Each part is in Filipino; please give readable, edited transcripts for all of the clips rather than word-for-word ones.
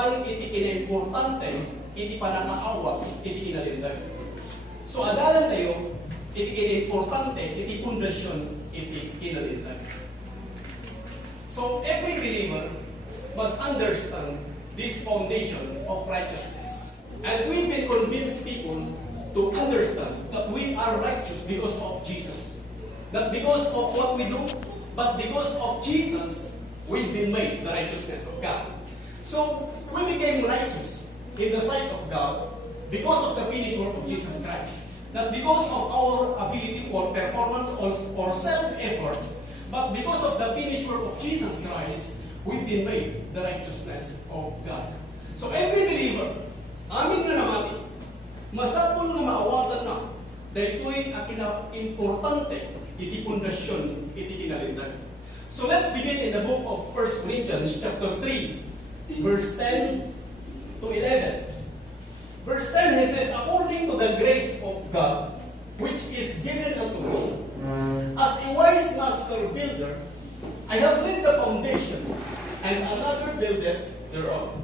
apan iti kinaimportante, iti panangaawak, iti kinalindag. So adalan tayo, iti kinaimportante, iti pundasyon, iti kinalindag. So every believer must understand this foundation of righteousness. And we've been convinced people to understand that we are righteous because of Jesus. Not because of what we do, but because of Jesus, we've been made the righteousness of God. So, we became righteous in the sight of God because of the finished work of Jesus Christ. Not because of our ability or performance or self-effort, but because of the finished work of Jesus Christ, we've been made the righteousness of God. So, every believer, amin nga namati, masapol nga maawatan na, dahito'y akina-importante, iti pundasyon, iti kinalindag. So let's begin in the book of 1 Corinthians chapter 3, verse 10 to 11. Verse 10, he says, according to the grace of God, which is given unto me, as a wise master builder, I have laid the foundation, and another buildeth thereon.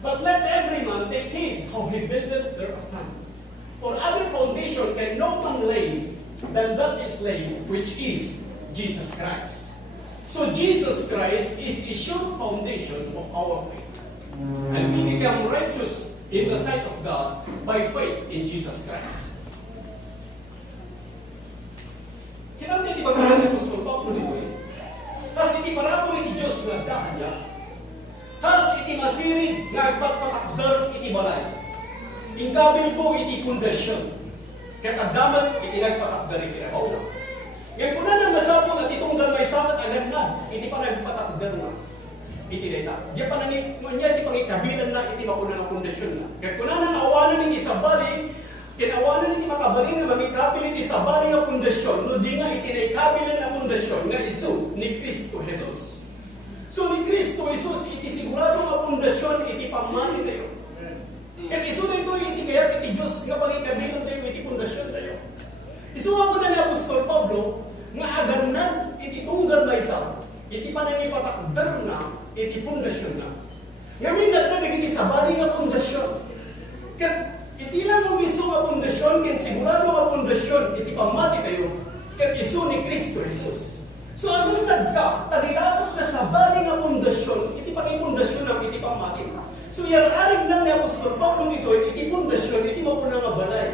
But let every man take heed how he buildeth thereupon. For other foundation can no man lay than that is laid, which is Jesus Christ. So Jesus Christ is a sure foundation of our faith. And we become righteous in the sight of God by faith in Jesus Christ. Kinamti di ba pala ni Apostol Pablo dito eh? Kasi iti parabol iti Diyos nga dahanya, kasi iti masirig nga agpatpatakdar iti balay. Ingkabil ko iti pundasyon. Kaya tagdaman iti nagpatakdar iti rabaw na. Ngayon po na nang masapon at itunggal may sakat agad na, iti pa nagpatakdar na. Iti deta. Diyan pa niya iti pangikabilan na, iti makuna ng pundasyon na. Kaya po na nang awanan iti sabali, kinawanan iti makabalin na mamikabil iti sabali nga pundasyon, no di nga iti naikabilan na pundasyon nga isu ni Kristo Jesus. So ni Kristo Jesus, iti sigurado nga pundasyon, iti pamani tayo. Kaya isu na ito, iti kaya iti Diyos nga pangikabilan tayo, iti pundasyon tayo. Isuwa ko na ni Apostol Pablo, nga aganan, iti tunggal may isa, iti panangipatakdar na, iti pundasyon na. Ngamin na naging sabali nga pundasyon. Kaya iti lang umiso nga pundasyon, kaya sigurado nga pundasyon, iti pamati kayo, kaya isu ni Kristo Jesus. So anong nagka, tagilatot na sabali nga pundasyon, iti pangipundasyon ng iti pamati. So arig lang ni Apostol Pablo nito, iti pundasyon, iti mapuna nga balay.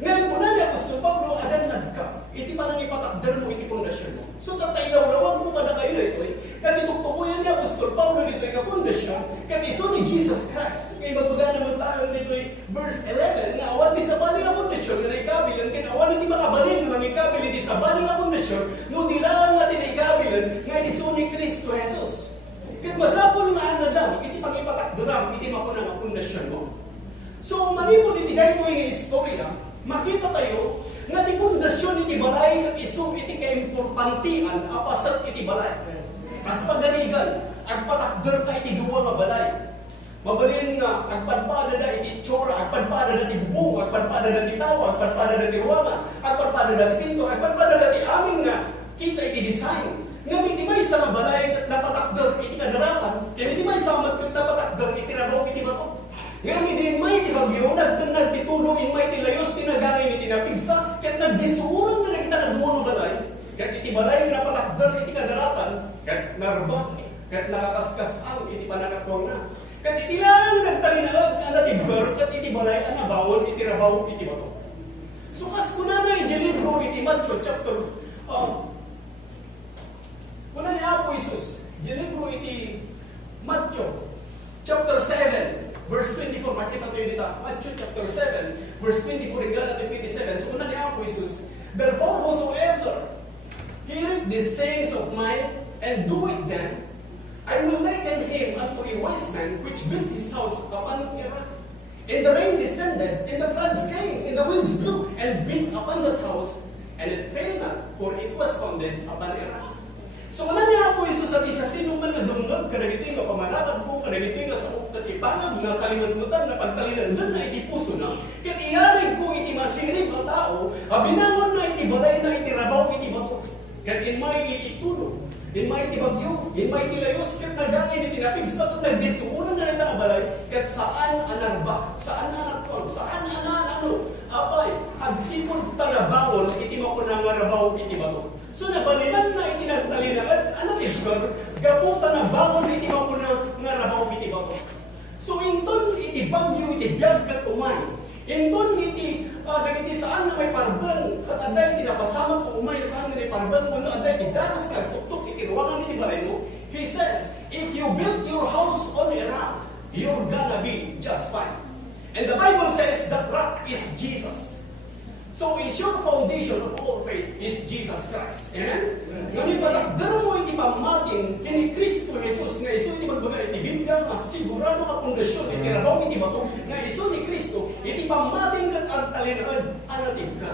Ngayon po na ni Apostol Pablo, adan nagka, iti panang ipatakdar mo, iti pundasyon mo. So tatailaw-lawag mo ka na kayo ito eh. Kaya itutukuyan ni Apostol Pablo nito yung pundasyon, kaya iso ni Jesus Christ. Kaya magbaga naman tayo nito yung verse 11, nga awan di sa bali nga pundasyon, nga naikabilan, kaya awan hindi makabalin, nga nangikabilin di sa bali nga pundasyon, no dilaan natin naikabilan, nga iso ni Kristo Jesus. Kaya masapol nga ang nadam, iti pangipatakdaram, iti mapuna nga pundasyon mo. So manipod iti dahito yung istorya, makita tayo, nga ti pundasyon iti balay, nga iso iti kaimportantian, apasat iti balay. As paganigan, agpatakder ka iti duwa nga balay. Mabalin nga, agpadpada da iti tsura, agpadpada da ti bubong, agpadpada da ti tawa, agpadpada da ti ruwangan, agpadpada da ti pinto, agpadpada da ti amin nga, kita iti design. Nga iti may sa nga balay, napatakder iti kadaratan, kaya iti may sa nga napatakder iti rabaw iti bato. Nga hindi may iti bagyo, nagtitulong, may iti layos, tinagain iti napigsa, kaya nagdisuuran na kita nagduwa nga balay. Kaya iti balay nga napatakder iti kadaratan, kaya narbak, kaya nakakaskas ang iti pananakwang na. Kaya iti lang nagtalinaag, ang iti bird, kaya iti balay, ang nabawon, iti rabaw, iti bato. So kas kuna na iti libro, iti Matthew, chapter, kuna ni Apo Isus, iti libro, iti Matthew, chapter 7, verse 24, makita tayo dito, Matthew chapter 7, verse 24, hinggang 27. So, una ni Apo Isus, therefore, whosoever heareth these sayings of mine, and do it then, I will liken him unto a wise man, which built his house upon a rock. And the rain descended, and the floods came, and the winds blew, and beat upon that house, and it fell not, for it was founded upon a rock. So, wala niya po Isus at isa, sino man na dumag, kanagiti nga pamanakad po, kanagiti nga sa uktat ipangag, nga sa limangutan, na pagtalinan, doon na iti puso na, kaya iyarig ko iti masirip ang tao, abinangon na iti balay na iti rabaw iti bato, kaya inmay iti tulo, inmay iti bagyo, inmay iti layos, kaya nagangin iti napigsa, at nagdisuunan na ita saan anarba, saan anakon, saan ano, apay, agsipod talabangon, iti makunang arabaw, iti bato. So nabalinan na iti nagtalinaan, ano tigor, gaputan na bangon, iti makunang arabaw, iti bato. So inton iti bagyo, iti biyag kat umay, inton iti, nagiti saan na may parbang, at aday iti napasama ko umay, saan na may parbang, kung aday iti danas nga, tuktok, iti ruangan iti balay mo, he says, if you build your house on a rock, you're gonna be just fine. And the Bible says that rock is Jesus. So, is your foundation of all faith is Jesus Christ. Amen? Ngunit patakdaro mo iti pamating kini Kristo Jesus nga iso iti magbaga iti Biblia nga sigurado nga pundasyon iti rabaw iti bato nga iso ni Kristo iti pamating kat ang talinaan anatig ka.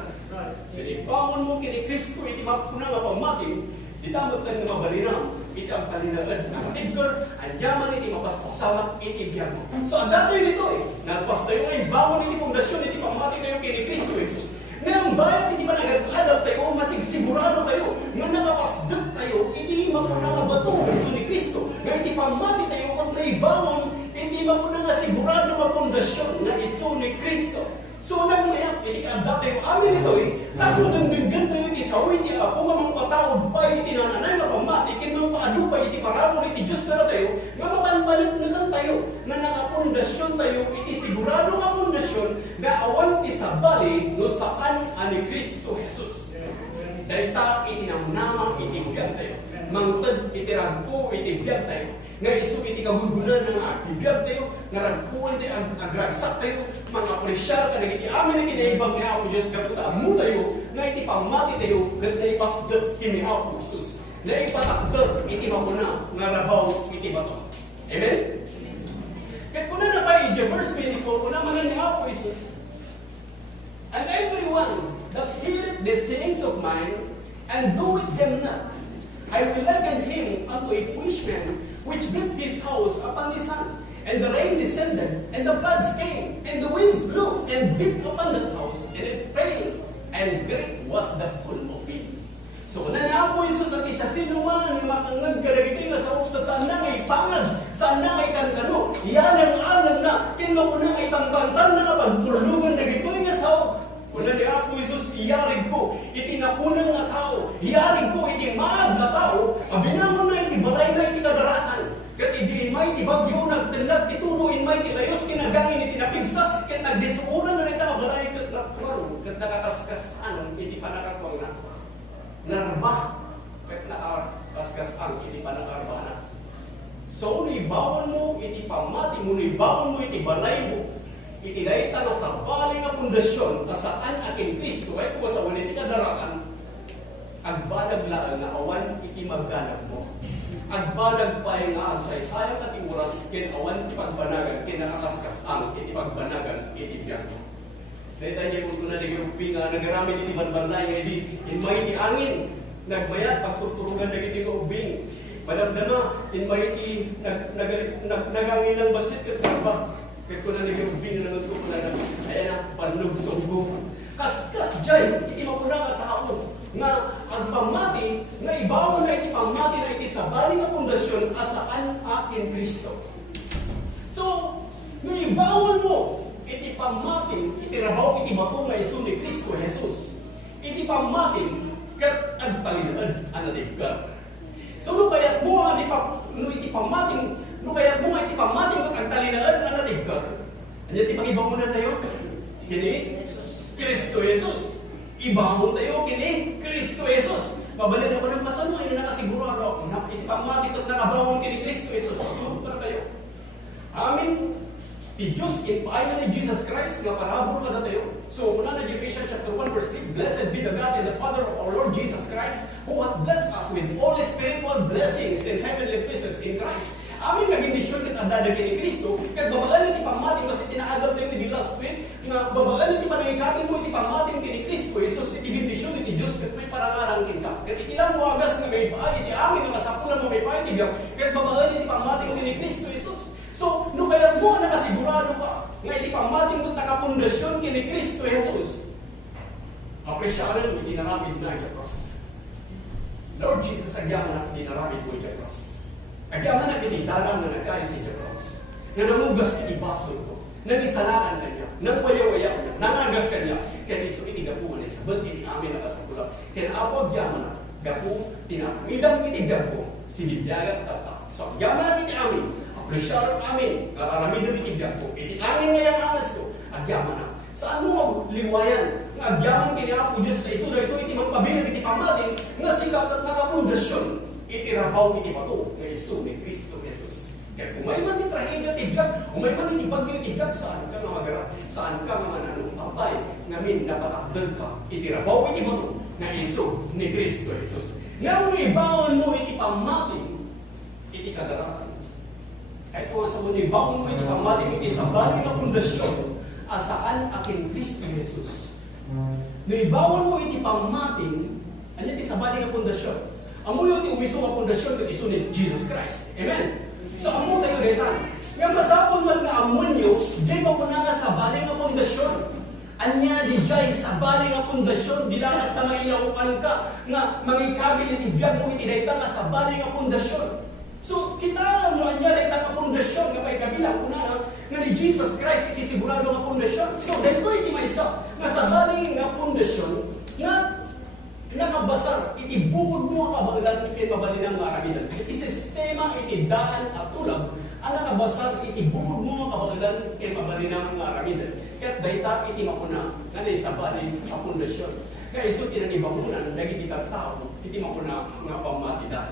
Sinibangon mo kini Kristo iti mapuna nga pamating ditamot lang nga mabalinam iti ang talinaan anatig ka ang yaman iti mapaspasama iti biyag mo. So, ang dato yun ito nagpas tayo ay bangon iti pundasyon iti pamating tayo kini Kristo Jesus. Merong bayat, hindi ba nag-adal tayo, masigsigurado tayo, nga nakapasdag tayo, hindi mapuna nga bato, Iso ni Kristo, nga hindi pamati tayo, at naibangon, hindi mapuna nga sigurado nga pundasyon, nga iso ni Kristo. So, nagmayat, hindi ka-adal tayo, amin ito tapos nagdaggan tayo, iti sawi, iti ako, nga mga pataod pa, iti nananay, nga pamati, kinang paadu pa, iti parabol, iti Diyos na tayo, nga mapanpalit na lang tayo, na nakapundasyon tayo, iti sigurado nga pundasyon, nga awan ti sabali, no saan ani Kristo Jesus. Dahita iti namnamang iti biyag tayo, mangtad iti ragpo, iti biyag tayo, nga iso iti kagulgunan nga biyag tayo, nga ragpuan tayo, agragsak tayo, mga apresyar, kanang iti amin iti naibang ni Apo Diyos, kaputa mo tayo, nga iti pamati tayo, kat naipasdat kini Apo Jesus, naipatakdad iti mapuna, nga rabaw iti bato. Amen? Kat kuna na pa iti verse 24, kuna man ni Apo Jesus, and everyone that heareth the sayings of mine, and doeth them not, I will liken him unto a foolish man, which built his house upon the sand. And the rain descended, and the floods came, and the winds blew, and beat upon that house, and it failed, and great was the fall of it. So, na niya po Isus at siya, sino man yung makangag karagiti nga sa upad, saan na ngay pangag, saan na ngay kankano, iyalang-alang na, kinma po na ngay tangbantan na kapagtulugan na gito nga sa kuna niya po Isus, iyarig ko, iti nakunang nga tao, iyarig ko, iti maag na tao, abinamon na iti balay na iti kadaratan, kat iti may iti bagyo, nagtinag, ituruin may iti layos, kinagangin iti napigsa, kat nagdisuunan na rin na balay, kat nakwaro, kat nakakaskasan, iti panakakwang na, narba, kat nakakaskasan, iti panakarba na. So, nibawan mo, iti pamati mo, nibawan mo, iti balay mo, itinayta na sa bali nga pundasyon na saan akin Kristo ay kung sa ulit ikadarakan agbalag laan na awan iti magdanag mo agbalag pa nga agsaysayang at iuras kin awan iti pagbanagan kin nakakaskas ang iti pagbanagan iti biyag mo dahil tayo kung na nagrupi nga nagaramid iti banbanay nga iti inmay iti angin nagbayat pagtuturugan na iti ubing madamdama inmay iti nagangin ng basit kat karba kaya ko na nag-ubing na naman ko na ayan na, panugsong ko. Kas jay, iti mapuna nga tao, nga agpamati, nga ibawan na iti pamati na iti sa bali nga pundasyon asaan akin Kristo. So, naibawan mo, iti pamati, iti rabaw, iti bato nga iso ni Kristo Jesus. Iti pamati, kat agpalinaan, analig ka. So, no kaya't mo, iti pamating, no kaya mo nga iti pamating ko ang talinaan ang natigkar. Ano iti pag-ibahon tayo? Kini Kristo Jesus. Ibahon tayo kini Kristo Jesus. Mabalin ako ng pasano, hindi nakasigurado. Iti pamating ko nakabahon kini Kristo Jesus. Susunod na kayo. Amin. I-Diyos, ipaayon ni Jesus Christ nga parabol ka na tayo. So, muna na Ephesians chapter 1 verse 3, Blessed be the God and the Father of our Lord Jesus Christ, who hath blessed us with all spiritual blessings in heavenly places in Christ. Amin naging misyon ket anda ni Kristo, kaya babagan iti pamati mas itinaadal tayo di last week, nga babagan iti panangikatin mo iti pamati kini Kristo, Jesus iti bendisyon iti Diyos ket may parangalang ka. Ket itilang mo agas nga may baay iti amin nga sapulan mo may baay iti biyak, ket babagan iti pamati kini Kristo Jesus. So, no kaya mo nakasigurado ka nga iti pamati mo nakapundasyon kini Kristo Jesus. Apresyaran iti naramid na iti cross. Lord Jesus, agyaman na iti naramid mo iti cross. Agyaman na kinidalang na nagkain si cross. nga nangugas iti basol ko, nangisalakan kanya, nangwaya-waya kanya, nangagas kanya, kaya iso iti gapuan ay sabot iti amin nakasakulap. Kaya apod yaman na, gapu, tinakamidang iti gapu, sinibyagan tata. So, yaman na iti amin, apresyar amin, nararamidang iti gapu, iti amin ngayang angas ko, agyaman na. Saan mo magliwayan, nga agyaman kiniapo Diyos na iso na ito, iti magpabilig iti pamatin, nga sikat at nakapundasyon, iti rabaw iti bato, nga iso ni Kristo Jesus. Kaya kung may man trahedya tibgag, kung may man itibagyo tibgag, saan ka nga magara, saan ka nga mananong, abay, ngamin napatakdal ka, itirabaw iti bato, na iso ni Kristo Jesus. Nga mo ibawan mo iti pamating, iti kadaratan. Kahit kung sa mo ibawan mo iti pamating, iti sabaling na pundasyon, asaan akin Kristo Jesus. Ibawan mo iti pamating, anya iti sabaling na pundasyon. Amuyo iti umiso nga pundasyon, iti iso ni Jesus Christ. Amen? So, amo tayo retan. Nga masapon man nga amunyo, di pa po na nga sabaling nga pundasyon. Anya di jay sabaling nga pundasyon, di lang at nga inaupan ka, nga mangikabil itibiyag mo itidayta nga sabaling nga pundasyon. So, kita mo anya dayta nga pundasyon, nga may kabilang po na nga ni Jesus Christ, iti sigurado nga pundasyon. So, dito iti maysa, nga sabaling nga pundasyon, nga nakabasar, iti bukod mo ang kabagalan, iti mabalinang maraminan. Iti sistema, iti daan at tulag, ang nakabasar, iti bukod mo ang kabagalan, iti mabalinang maraminan. Kaya't dayta, iti makuna, nga na isabali ang pundasyon. Kaya iso tinangibangunan, naging itang tao, iti makuna nga pamatida.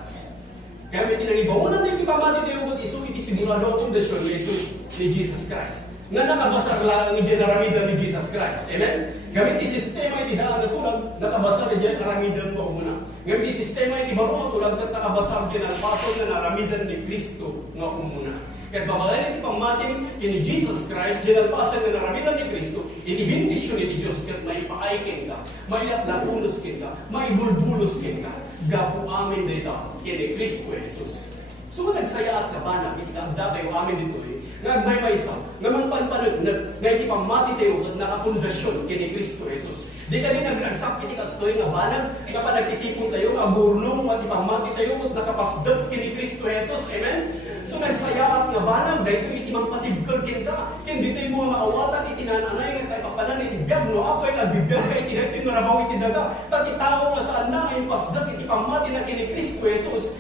Kaya may tinangibangunan, iti pamatida yung iso, iti sigurado ang pundasyon, iso ni Jesus Christ. Nga nakabasar lang ang generamida ni Jesus Christ. Amen? Gamit ti sistema iti daan na tulag, nakabasar ang generamida mo muna. Gamit ti sistema iti baro tulag, nakabasar ang pasol na naramidan ni Kristo nga muna. Kaya babalayan iti pamating kini Jesus Christ, generalpasan na naramidan ni Kristo, iti bindisyon iti Diyos, kat maipakaikin ka, mailaplapulos kin ka, maibulbulos kin ka, gapu amin dita, kini Kristo Jesus. So, nagsaya at kabana, itikagda tayo amin dito nagmay isa, naman panpanagnak, na iti pamati tayo at nakapundasyon kini Kristo Jesus. Di kami nagragsak, iti kastoy nga banag, kapag nagtitipon tayo, agurnong, at ipamati tayo at nakapasdag kini Kristo Jesus. Amen? So, nagsaya at nga banag, dahil iti magpatibkal kin ka, kin dito yung mga maawatan, iti nananay, nga tayo papanan, iti gab, no, ako yung nagbibiyag ka, iti dito yung narabaw, iti daga, tati tao nga saan na, ngayon pasdag, iti pamati na kini Kristo Jesus.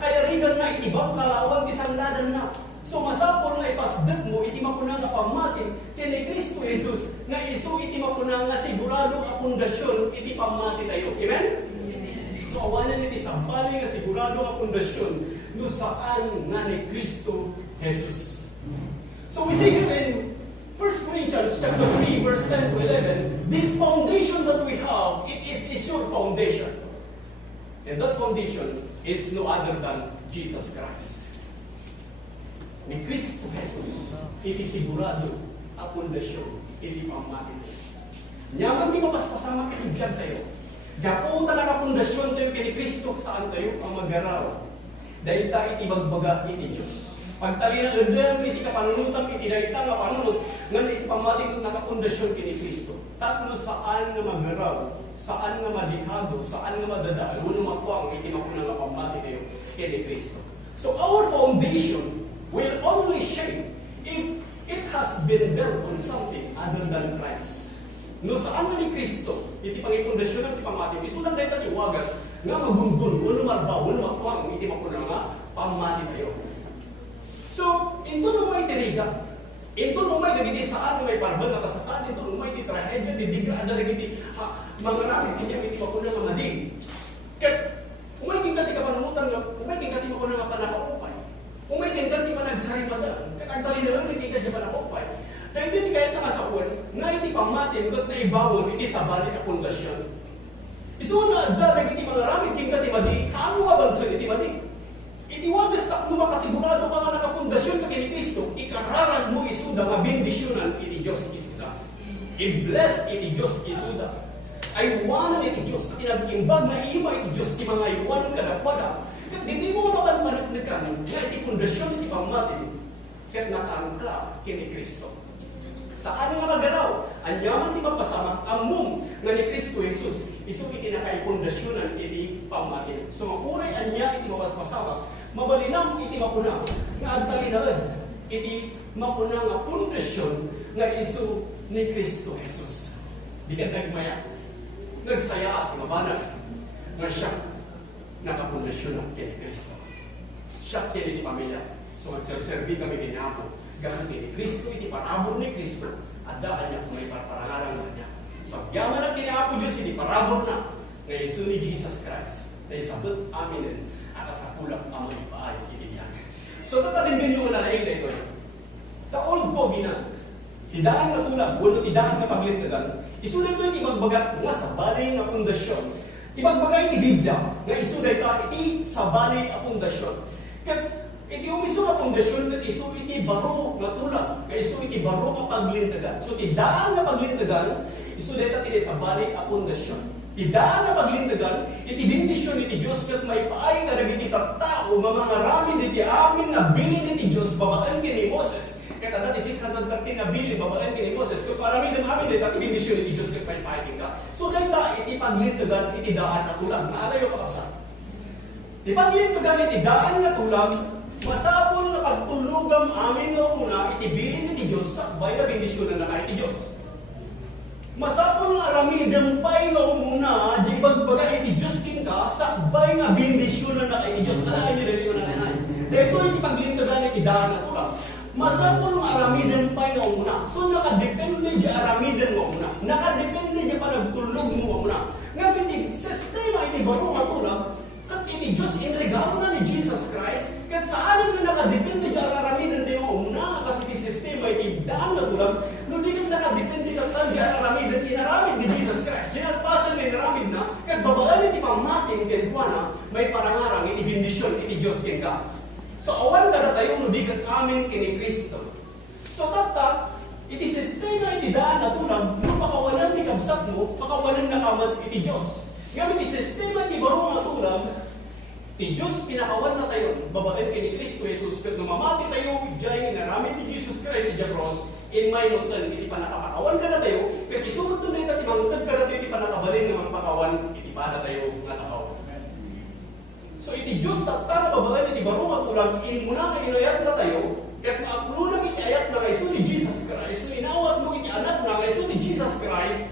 Kaya rigan na, iti bang kalawan, iti sanladan na. So masapol nga ipasdag mo, iti mapuna nga pamatin, kini Kristo Jesus, nga iso iti mapuna nga sigurado nga pundasyon, iti pamati tayo. Amen? So awanan iti sampali nga sigurado nga pundasyon, no saan nga ni Kristo Jesus. So we see here in 1 Corinthians chapter 3, verse 10 to 11, this foundation that we have, it is a sure foundation. And that foundation is no other than Jesus Christ. Ni Kristo Jesus, iti sigurado ang pundasyon, iti pamatin. Nyaman di mapaspasama kitigyan tayo. Gaputa na kapundasyon tayo kini Kristo, saan tayo ang mag-araw. Dahil tayo iti magbaga iti Diyos. Pagtali na gandang, iti kapanunutan, iti dahita nga panunut, ngan iti pamatin kung nakapundasyon kini Kristo. Tatlo saan nga mag-araw, saan nga malihado, saan nga madadaan, uno makuang, iti makunang nga pamatin tayo kini Kristo. So our foundation will only shake if it has been built on something other than Christ. No saan man ni Kristo, iti pangipundasyon ng pamati, isulang dahil tani wagas, nga magundun, uno marbaw, uno makuang, iti makunang nga pamati tayo. So, ito nung may tiriga, ito nung may nagiti saan may parban na kasasaan, ito nung may titrahedya, didiga, ada nagiti, mga rapid kanya, iti makunang nga madi. Kaya, umay kingkati ka panunutan, umay kingkati makunang nga panakaupay. Kung may tingkat, di pa nagsaripada. Katagtali na lang, hindi ka dyan pa nakupay. Dahil hindi kahit nga sa uwan, nga iti pamatin, kat na ibawon, iti sabali na pundasyon. Iso na, dalag iti mga ramid, tingkat imadi, kaano nga bansan iti madi? Iti wagas tak makasigurado ka nga nakapundasyon ka kini Kristo, ikararan mo isuda nga bindisyonan iti Diyos isuda. I-bless iti Diyos isuda. Ay wanan iti Diyos, at inag-imbag na ima iti Diyos, ti mga iwan kadapada. Hindi mo mapanpanagnagan na iti pundasyon iti pamatin ket natangka kini Kristo. Saan nga magaraw? Anyaman ti mapasama amum nga ni Kristo Jesus isu iti nakaipundasyonan iti pamatin. So mapuray anya iti mapaspasama, mabalinam iti mapuna nga agtalinaan iti mapuna nga pundasyon nga isu ni Kristo Jesus. Di ka nagmaya, nagsaya at mabanag nga siya nakapundasyon ng kini Kristo. Siya kini di pamilya. So magserserbi kami kinapo. Gamit ni Kristo, iti parabor ni Kristo. At daan niya kung may pararangaran na niya. So yaman ang kinapo Diyos, iti parabor na. Nga isu ni Jesus Christ. Na isabot aminin at sa kulang amay paay ibigyan. So tatalin din yung nanaing na ito. The old covenant. Tidaan na tulang, wala tidaan na paglintagan. Isu na ito iti magbagat nga sa balay na pundasyon. Ibagbaga iti Biblia nga isu na ito iti sa balay na pundasyon. Kat iti umiso nga pundasyon kat isu iti baro nga tulang. Nga isu iti baro nga paglintagan. So tidaan na paglintagan, isu na ito iti sa balay na pundasyon. Tidaan na paglintagan, iti bindisyon iti Diyos kat may paay ka nagiti tao, mga ramin iti amin na bilin iti Diyos, babaan kini Moses. Kaya dati 613 na bilin, babaan kini Moses. Kung parami ng amin iti bindisyon iti Diyos kat may paay ka. So kaya iti paglintagan, iti daan na tulang. Naalayo kakapsa. Iti paglintagan, iti daan na tulang, masapol na pagtulugam amin na muna, iti bilin iti Diyos, sakbay na bindisyon na iti Diyos. Masapol nga aramidang pay nga umuna, di bagbaga iti Diyos king ka, sakbay nga bindisyonan na iti Diyos. Alain niyo rin yung nanay. Dito iti paglintagan iti daan na tulad. Masapol nga aramidang pay nga umuna. So nakadepende di aramidan mo umuna. Nakadepende di panagtulog mo umuna. Nga iti sistema iti baro nga tulad, kat iti Diyos in regalo na ni Jesus Christ, kat saan na nakadepende di aramidan di mo umuna, kasi iti sistema iti daan na tulad, no di ka nakadepende ka tan di aramidan, inaramid ni Jesus Christ. Ginagpasan na inaramid na, kat babaan iti pamating kenkwana, may parangarang iti bindisyon iti Diyos ken ka. So awan ka na tayo no di kat amin kini Kristo. So tata, iti sistema iti daan na tulad, no pakawalan ni kabsat mo, pakawalan na kamat iti Diyos. Ngayon iti sistema iti baro nga tulad, iti Diyos pinakawan na tayo, babaan kini Kristo Jesus, kat numamati tayo, jay inaramid ni Jesus Christ sa cross, in my mountain, iti panakapakawan ka na tayo, kat isunod to na iti mangtag ka na tayo, iti panakabalin ng mga pakawan, iti pa na tayo nga takaw. So iti Diyos tatta na babaan iti baro nga tulang, in muna nga inayat na tayo, kat maaplunan iti ayat na kaiso ni Jesus Christ, so inawat mo iti anak na kaiso ni Jesus Christ,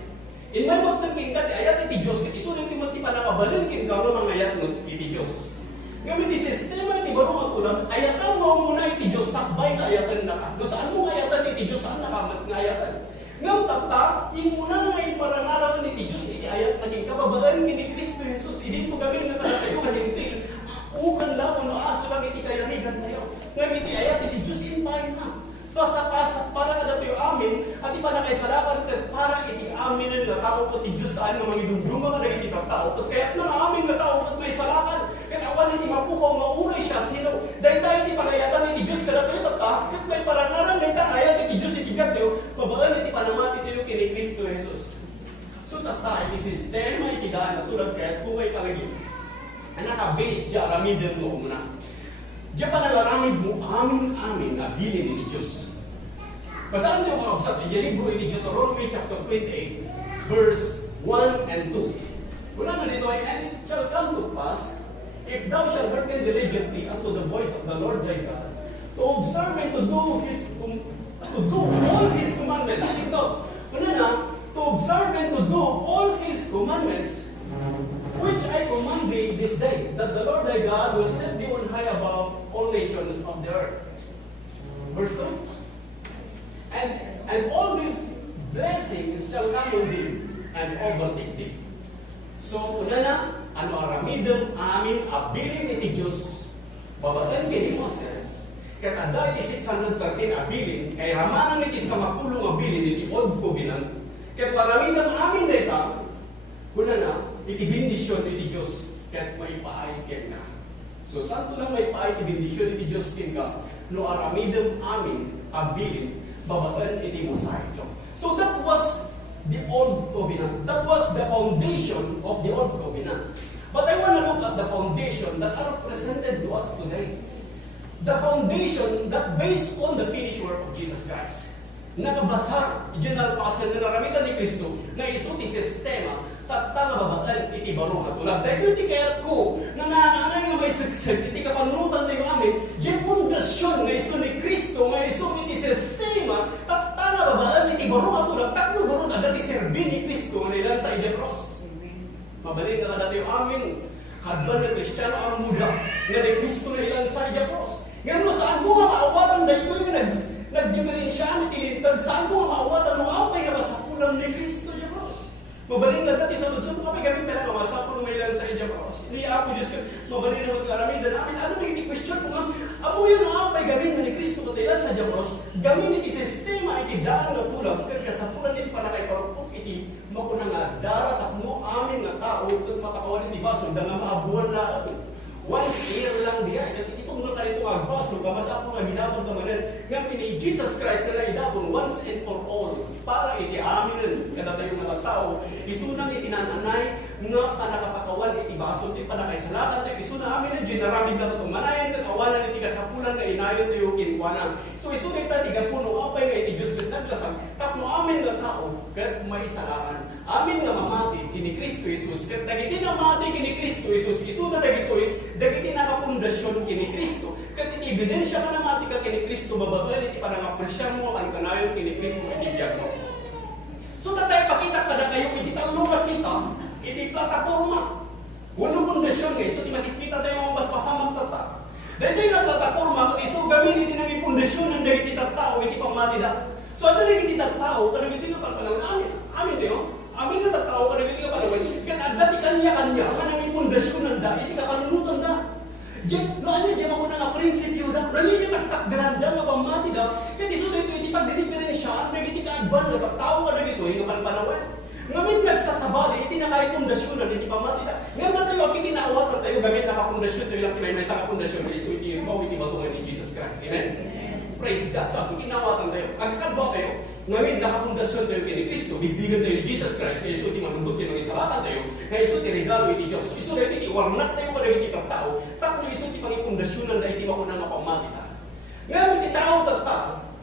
in my mountain king ka, ti ayat iti Diyos, kat isunod iti panakabalin king ka, nga mga ayat mo iti Diyos. Ngayon, iti sistema iti baro nga tulang, ayatan mo muna iti Diyos, sakbay na ayatan na ka. No, saan mo ayatan iti Diyos, saan nakamat nga ayatan? Ngayon, tata, muna nga yung parangarawan iti Diyos, iti ayat naging kababaan kini Kristo Jesus. Hindi po gawin na tayo mahintil. Ukan lang, no aso lang iti kayarigan tayo. Ngayon, iti ayat iti Diyos, inpahin na. Pasak-pasak, para na tayo amin, at ipanakaisalapan kat para iti amin na tao kat iti Diyos saan nga magidumduma ka na iti tao. Kat kaya't na amin nga tao kat may salakan. Kat awan iti mapukaw, mauray siya, sino? Dahil tayo iti pangayatan iti Diyos kada tayo tata, kat may parangaran, dahil tayo ayat iti Diyos iti gat tayo, babaan iti panamati tayo kini Kristo Jesus. So tata, iti sistema iti daan na tulad kaya't kungay palagi. Anaka-base dya, aramidin mo muna. Diyan pa nalaramid mo, amin na bilin iti Diyos. Basahan niyo mga kapsat, yung libro iti Deuteronomy chapter 28, verse 1 and 2. Wala na dito ay, and it shall come to pass, if thou shalt hearken diligently unto the voice of the Lord thy God, to observe and to do all His commandments. Ito, una na, to observe and to do all His commandments, which I command thee this day, that the Lord thy God will set thee on high above all nations of the earth. Verse 2. And all these blessings shall come on thee and overtake thee. So, una na, ano aramidem amin abilin iti Diyos, babatan kini Moses, katada iti 613 abilin, kay ramanan iti sa mapulong abilin iti old covenant, kat aramidem amin deta, una na, iti bindisyon iti Diyos, kat maipaay ken na. So, santo lang maipaay iti bindisyon iti Diyos ken ka, no aramidem amin abilin, babatan iti mosaiklo. So, that was the old covenant. That was the foundation of the old covenant. But I want to look at the foundation that are presented to us today. The foundation that based on the finished work of Jesus Christ. Nakabasar, general pasal na naramitan ni Kristo, na isuti sistema, tatang babatan iti baro nga tulad. Dahil iti kayat ko, na naanay nga may success, iti kapanunutan tayo amin, di pundasyon na iso ni Kristo, nga iso iti sistema, Mabalin na dati amin hadban na Kristiyano ang muda nga ni Kristo na ilang sa iya cross. Nga no, saan mo nga maawatan na ito yung nagdiferensya ni tilintag, saan mo nga maawatan mo away nga masapulan ni Kristo iya cross. Mabalin na dati sa ludsod kami kami pala nga masapul na ilang sa iya cross. Hindi ako Diyos ka, mabalin na magkaramidan namin, ano naging question ko nga, amo yun ang away gamin nga ni Kristo na ilang sa iya cross, gamin iti sistema iti daan na tulang, kaya kasapulan din para kay parupok iti makuna nga darat at mo amin nga tao kung matakawan iti baso da nga maabuhan na once a year lang diya iti kung nga kanito nga baso kamasa po nga ginabon ka manan nga pini Jesus Christ na idabon once and for all para iti amin kada tayo mga tao isunang iti nananay nga panakapakawan iti baso iti panakay salatan tayo isuna amin na ginarami na itong manayan kakawanan iti kasapulan na inayon tayo kinkuanan so isunay ta tiga puno apay nga iti Diyos kat naglasang tapno amin nga tao kat may salaan amin nga mamati kini Kristo Jesus kat dagiti na mamati kini Kristo Jesus isuna dagitoy dagiti nakapundasyon kini Kristo kat iti ebidensya ka na mati ka kini Kristo mababal iti panangapresya mo ang kanayon kini Kristo iti biyak mo so tatay pakita kada kayo iti talungan kita iti plataforma unong pundasyon guys so di makikita tayo mga baspasamang tata dahil nga plataforma kat iso gamin iti nang pundasyon ng dagiti tao iti pamati da so ito dagiti tao kada iti nga panahon amin tayo amin nga tao kada iti nga panahon kat dati kanya nga nang pundasyon ng da iti kapanunutan da no ano diyan mo na nga prinsipyo da rangi yung taktak-granda nga pamati da kat iso dito iti pagdidiferensya nagiti kaagban nga tao kada ito yung panahon ngamin nagsasabali, iti na kayo pundasyonan, iti pamati na. Ngayon na tayo, iti naawatan tayo, gamit na kapundasyon, tayo lang kinay may sa kapundasyon, iso iti rin iti batungan ni Jesus Christ. Amen? Praise God. So, iti naawatan tayo. Ang kakadwa tayo, ngayon nakapundasyon tayo kini Kristo, bigbigan tayo ni Jesus Christ, kaya iso iti manubot kayo ng isalatan tayo, kaya iso iti regalo iti Diyos. Iso na iti warnak tayo kada iti tao, tapno iso iti pangipundasyonan na iti makunang nga pamati na. Ngayon iti tao tata,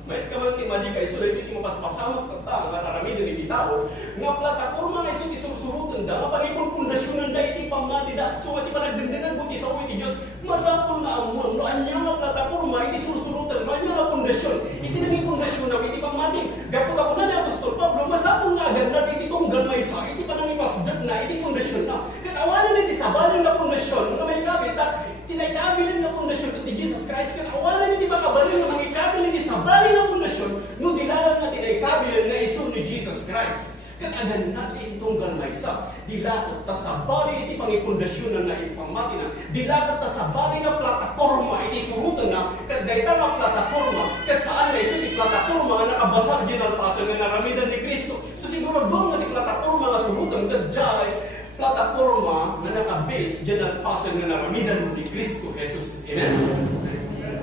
may kaman ti madi kay so iti mapaspasama ta nga taramidin iti tao nga plataporma nga iso ti sursurutan da nga panipon pundasyonan da iti pamati da so ati panagdengdengan buti sa uwi ti Dios masapol na amon no anya nga plataporma iti sursurutan no anya nga pundasyon iti nang pundasyon na iti pamati gapot ako na ni Apostol Pablo masapol nga agad iti tunggal maysa iti panangipasdag na iti pundasyon na katawanan iti sabalan nga pundasyon nga may kapit tinaykabilan nga pundasyon iti Jesus Christ katawanan iti makabalin nga mangikabil iti sabalan nga pundasyon no dilalan nga tinaykabilan na iso ni Jesus Christ katagan natin itong galmaysa dilakot ta sa bali iti pangipundasyonan na iti pamati na dilakot ta sa bali nga plataforma iti surutan na kat dayta nga plataforma kat saan na iso iti plataforma nga nakabasag din ang pasal nga naramidan ni Kristo so siguro doon nga iti plataforma nga surutan kat jay plataforma na naka-base dyan ang pasal na naramidan ni Kristo Jesus. Amen?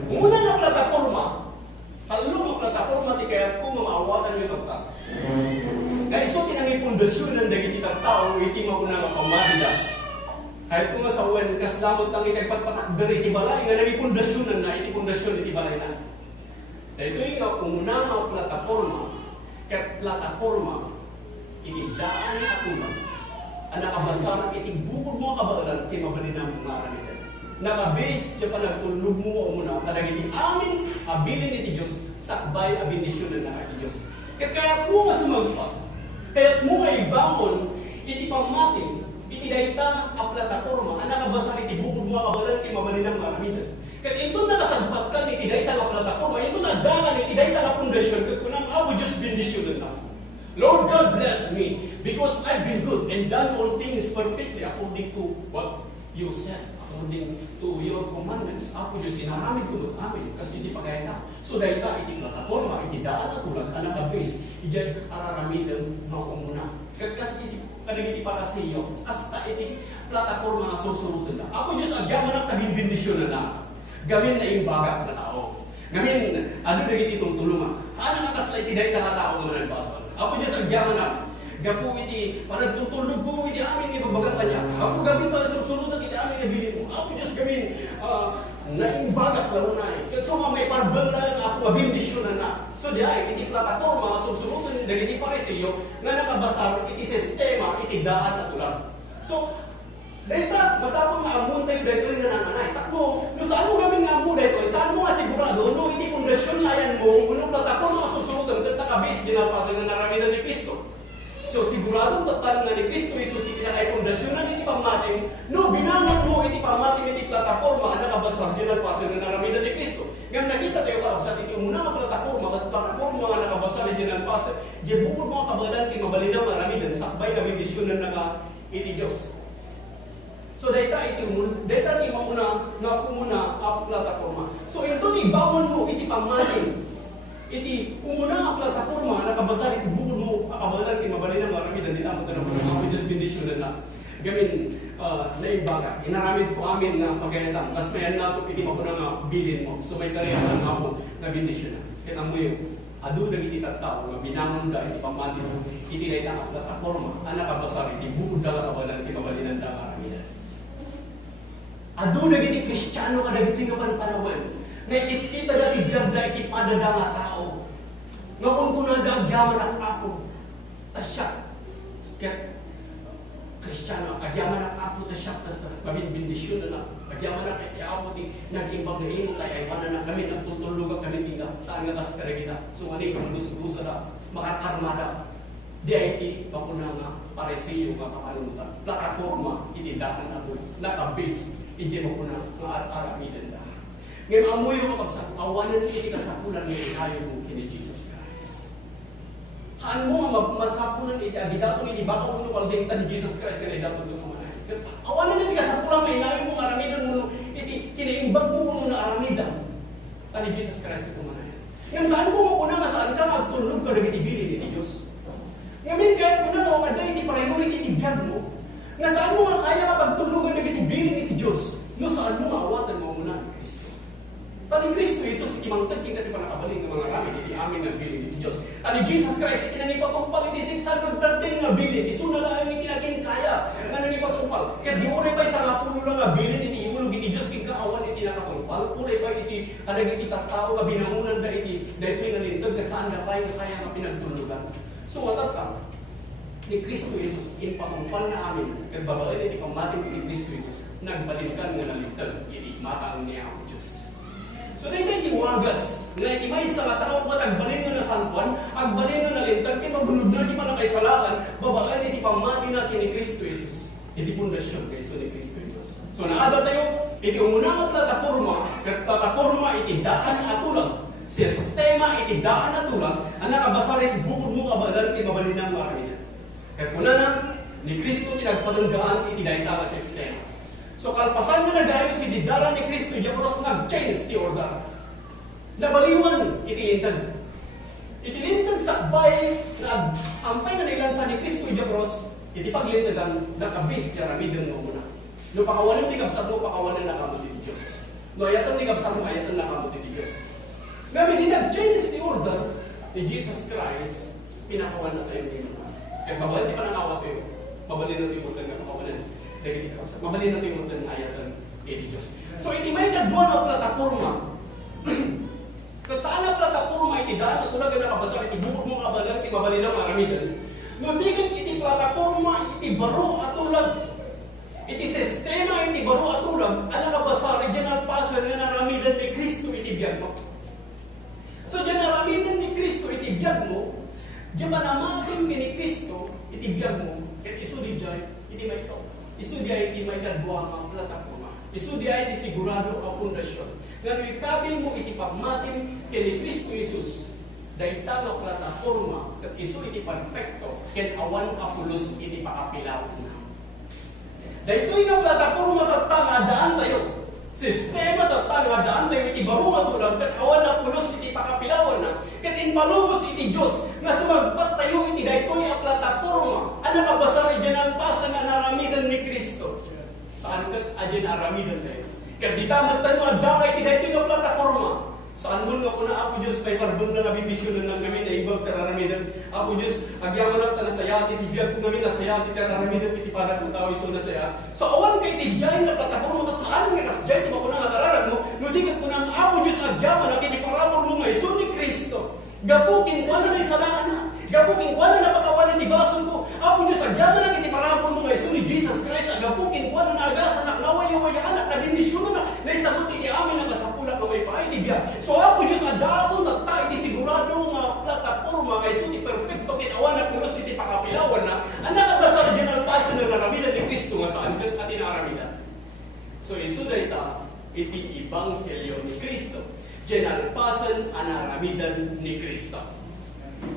Una na plataforma, talong ang plataforma ti kaya kung mamaawatan yung tagta. Na iso tinangi pundasyon ng dagiti tao, iti makuna nga pamadida. Kahit kung nga sa uwan, kaslamot lang ikagpatpatakder iti balay, nga nagi pundasyon na iti pundasyon iti balay na. Na ito yung nga una nga plataforma, kaya plataforma, iti daan at ulang. Ang nakabasarang iting bukod mo kabalan kay mabalin ang mga aramitan. Nakabase siya pa nagtulog mo muna kadagiti amin abilin iti Diyos sakbay abindisyon na iti Diyos. Kaya kung nga sumagpa, kaya mo ay bangon iti pamating iti dayta a plataforma ang nakabasar iti bukod mo kabalan kay mabalin ang mga aramitan. Kaya ito nakasagpat ka iti dayta a plataforma, ito nagdangan iti dayta a pundasyon kaya kunang awo Diyos bindisyon na. Lord God bless me because I've been good and done all things perfectly according to what you said, according to your commandments. Ako Diyos, inaramid ko amin kasi hindi pagayata. So dahil ka, iti plataforma, iti daan at ulat, anak na base, iti araramidan na ako muna. Kasi iti kanagiti para sa iyo, hasta iti plataforma na susurutan na. Ako Diyos, agyaman ang tabing bendisyon na gawin na yung bagak na tao. Ngamin, ano na iti tulungan? Ano na kasla iti dahil na tao naman ang basa? Ako Diyos ang yaman na. Gapu iti, panagtutulog po iti amin ito bagang kanya. Ako gawin pa sa susunod iti amin ibili mo. Ako Diyos gawin naimbagak launay. Kaya so may parbang lang ako abindisyonan na. So diay, iti plataforma, susunod iti parisiyo, nga nakabasar iti sistema, iti daan at ulan. So, dahita, masapong nga amon tayo dahito rin nananay. Takbo, no saan mo kami nga amon dahito? Saan mo nga sigurado, no iti pundasyon sayan mo, unong plataforma susunod, nakabase, ginapasang na naramidan ni Kristo. So siguro siguradong tatan nga ni Kristo Jesus iti nakay pundasyonan iti pamatim, no binangon mo iti pamatim iti plataporma na nakabasar dyan ang paso na naramidan ni Kristo. Ngam nakita tayo kaabsat iti umuna nga plataporma nga nakabasar dyan ang paso, di bukod mga kabalan kay mabalinaw nga ramidan, sakbay na bindisyonan na ka iti Diyos. So data ti mauna nga kumuna ang plataporma. So ito ni bawon mo iti pamatim, iti umuna ang plataporma na nakabasar iti bukod mo akabalan kay mabalinaw nga ramidan nila mo tanong mga Diyos bindisyonan na gamin na imbaga. Inaramid ko amin nga pagayatang. Mas mayan na ito, iti mabuna nga bilin mo. So may kariyan ng ako na bindisyon na. Kaya mo yung adu na iti tattao nga binangon da iti pamati mo. Iti na itang plataforma. Anak kabasar, iti bukod da kabalan, iti mabalinan da karaminan. Adu na iti Kristiyano ka na iti nga panpanawan. Na itikita da iti gab da iti padada nga tao. Nga kung kunada ang yaman ang ako. Tasya. Kaya Kristiyano, agyaman ang apo na siya, bindisyon na lang. Agyaman ang apo ni nag-imbang na imo, kaya ipanan na kami, nagtutulog kami tinga, saan nga kaskara kita. So, ano yung magusugusa na, makakarmada. Di ay iti, bakuna nga, paresiyo nga kamanutan. Plataforma, itidahan na po, nakabase, hindi mo po na, aramidan na. Ngayon, amoy yung kapagsak, awanan iti kasapulan ni ayaw mo kini Jesus Christ. Haan mo masapunan iti agidato ni baka uno kalbengtan ni Jesus Christ kanay dato ng kamanayan. Awanan iti kasapulan may inamin mo aramidan mo iti kinaimbag mo uno na aramidan ni Jesus Christ ng kamanayan. Ngayon saan mo muna nga saan ka agtulog ka nagitibilin iti Diyos? Ngayon kahit muna na kada iti priority iti biyag mo, nga saan mo nga kaya ka pagtulugan nagitibilin iti Diyos, no saan mo maawatan mo muna ni Kristo. Tani Kristo Jesus, iti mangtagking kati panakabalin ng mga ramin, iti amin nga bilin iti Diyos. Tani Jesus Christ, iti nangipatumpal iti 613 nga bilin, iso na lang iti naging kaya nga nangipatumpal. Kaya di uray pa isang apuno lang nga bilin, iti iulog iti Diyos, king kaawan iti nakatumpal. Uray pa iti, kanag iti tattao nga binangunan da iti, dahil ito yung nalintag, at saan na pa yung kaya nga pinagtulugan. So, matata, ni Kristo Jesus, impatumpal na amin, kaya babae iti pamating ni Kristo Jesus, nagbalikan nga nalintag, iti mataang niya ang Diyos. So, na iti wagas, na iti may isa nga tao at agbalin nga na santuan, agbalin nga nalintag, kaya magunod na iti panakaisalakan, babakan iti pamati natin ni Kristo Jesus. Iti pundasyon kay ni Kristo Jesus. So, naada tayo, iti umunang plataforma, iti daan atulang, sistema iti daan atulang, ang nakabasar iti bukod mo kabalan, iti mabalinang maraminan. Kaya kuna na, ni Kristo tinagpadanggaan iti daitang sistema. So kalpasan na nagayon si didara ni Kristo Diyos nag-change ti order. Nabaliwan itilintag. Itilintag sakbay na ampay na nilansa ni Kristo Diyos iti paglintagan nakabis ti ramiden mo muna. No pakawalan ti kabsat mo pakawalan na kamo ti Diyos. No ayatan ti kabsat mo ayatan na kamo ti Diyos. Ngayon hindi nag-change ti order ni Jesus Christ pinakawan na tayo ni muna. Kaya babalik ti panangawa tayo. Babalik na ti order nga pakawalan. Mabalin na ito yung utang ayatan ni Diyos. So, iti may kadbuan na plataforma. Kat saan na plataforma iti daan at ulag na nakabasar, iti bukod mo kabalan, iti mabalin na maramidan. Nundigan iti plataforma, iti baro at ulag. Iti sistema, iti baro at ulag, ang nakabasar, iti nalpasan na naramidan ni Kristo iti biyag mo. So, dyan naramidan ni Kristo iti biyag mo, dyan manamatin ni Kristo iti biyag mo, at iso di dyan, iti may ito. Isu dia iti may kadbuang ang plataforma. Isu dia iti sigurado ang pundasyon. Ngano ikabil mo iti pagmatin kay Kristo Jesus, dayta nga plataforma ket isu iti perfecto ken awan apulos iti pakapilaw na. Daytoy nga plataforma tatta nga daan tayo. Sistema tatta nga daan tayo iti baro nga tulang ket awan apulos iti pakapilawan na. Ket inpalugos iti Dios nga sumagpat tayo iti daytoy nga plataforma. Ano kabasar diyan ang pasa nga naramidan ni Kristo. Saan ka adyan naramidan tayo? Ket ditamat tayo adda iti daytoy nga plataforma. Saan mo nga kuna ako Dios kay karbon na nabimisyon na kami na ibang tararamidan. Ako Dios agyaman na tanasayati ti biag ko kami nasayati tararamidan iti panak ng tao iso na saya. So awan kay iti diyan nga plataforma ket saan nga kasjay ti makuna nga kararag mo no diket kunang ako Dios agyaman na kiti paramor mo nga iso ni Kristo. Gapukin ko na ni salangan na. Gapukin ko na napakawalan ni bason ko. Ako Diyos, agyaman na kiti parapon mo nga iso ni Jesus Christ. Gapukin ko na naagasan na naway-waya anak na dindisyon na isabot iti amin na kasapulak na may paitibya. So ako Diyos, adabon na ta iti sigurado nga plataforma nga iso ni perfecto kinawan na pulos iti pakapilawan na. iti Ebanghelyo ni Kristo. Ginalpasan ang aramidan ni Kristo.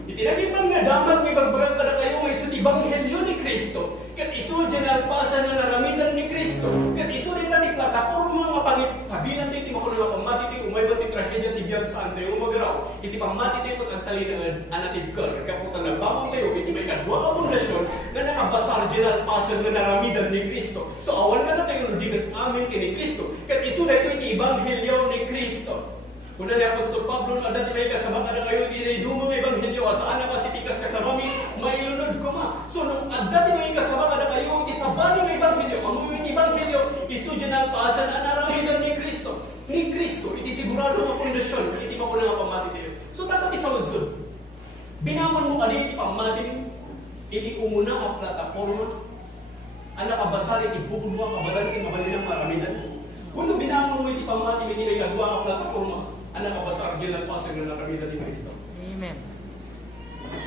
Itinagipang nga dapat may bagbagan kada kayo may isut Ebanghelyo ni Kristo. Kat isu ginalpasan ang aramidan ni Kristo. Kat isu rin natin plataforma nga pangkabilan tayo, iti makulang nga pamati tayo, umay ba tayo trahedya tibiyag saan tayo umagaraw. Iti pamati tayo kung ang talinaan anatibkar. Kaputan na bangon tayo, iti may kadwa ka pundasyon na nakabasar ginalpasan ng aramidan ni Kristo. So awan na tayo nudigat amin kini Kristo. Kat isu na ito iti Ebanghelyo ni Kristo. Kuna ni Apostol Pablo na dati may kasama na kayo di dumong Ebanghelyo asaan na kasi tikas kasama mi mailunod ko ma. So nung dati may kasama na kayo di sa bali ng Ebanghelyo, amuyo ni Ebanghelyo isu ginalpasan ang aramidan ni Kristo. Ni Kristo iti sigurado nga pundasyon iti makulang nga pamati tayo. So dapat isaludsod. Binangon mo kadi iti pamati iti umuna ang plataforma ang nakabasal iti bubunwa kabalan iti mabalinang maramidan. Kuno binangon mo iti pamati iti may kadwa ang plataforma ang nakabasar ginalpasan ng aramidan ni Kristo. Amen.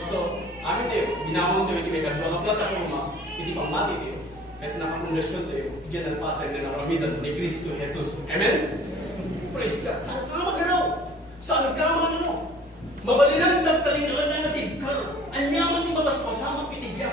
So, amin tayo, binangon tayo iti may kadwa ang plataforma iti pamati tayo at nakapundasyon tayo ginalpasan ng aramidan ni Kristo Jesus. Amen? Praise God. Saan ka magaraw? Saan ka manano? Mabalinan tagtalingaan na natin kar. Anyaman di mabaspasama pitibya.